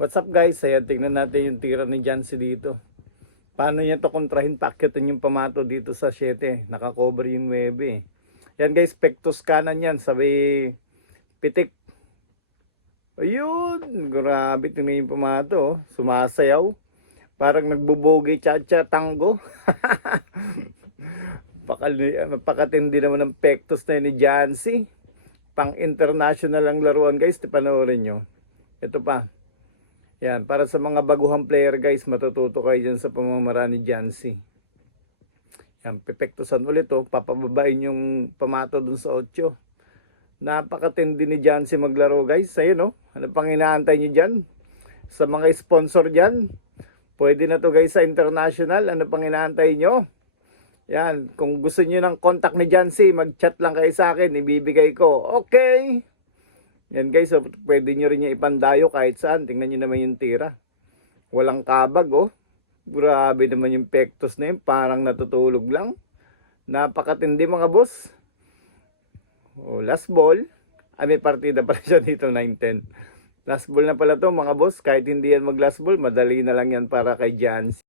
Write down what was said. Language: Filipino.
What's up guys? Ayan, tingnan natin yung tira ni Jancy dito. Paano niya to kontrahin? Paakyatan yung pamato dito sa 7. Nakakover yung 9. Yan guys, pectus kanan yan. Sabi pitik. Ayun, grabe. Tingnan yung pamato. Oh. Sumasayaw. Parang nagbubogi cha-cha tango. Napakatindi naman ng pectus na yun ni Jancy. Pang international ang laruan guys. Panoorin nyo. Ito pa. Yan, para sa mga baguhang player guys, matututo kayo dyan sa pamamaraan ni Jancy. Yan, pepektusan ulit oh, papababain yung pamato dun sa 8. Napakatindi ni Jancy maglaro guys. Ayun oh, ano pang inaantay nyo dyan? Sa mga sponsor dyan, pwede na to guys sa international. Ano pang inaantay nyo? Yan, kung gusto nyo ng contact ni Jancy, mag-chat lang kayo sa akin, ibibigay ko. Okay! Yan guys, so, pwede nyo rin niya ipandayo kahit saan. Tingnan nyo naman yung tira. Walang kabag oh. Grabe naman yung pectus na yun. Parang natutulog lang. Napakatindi mga boss. Oh, last ball. May partida pala siya dito, 9-10. Last ball na pala to mga boss. Kahit hindi yan mag last ball, madali na lang yan para kay Jancy.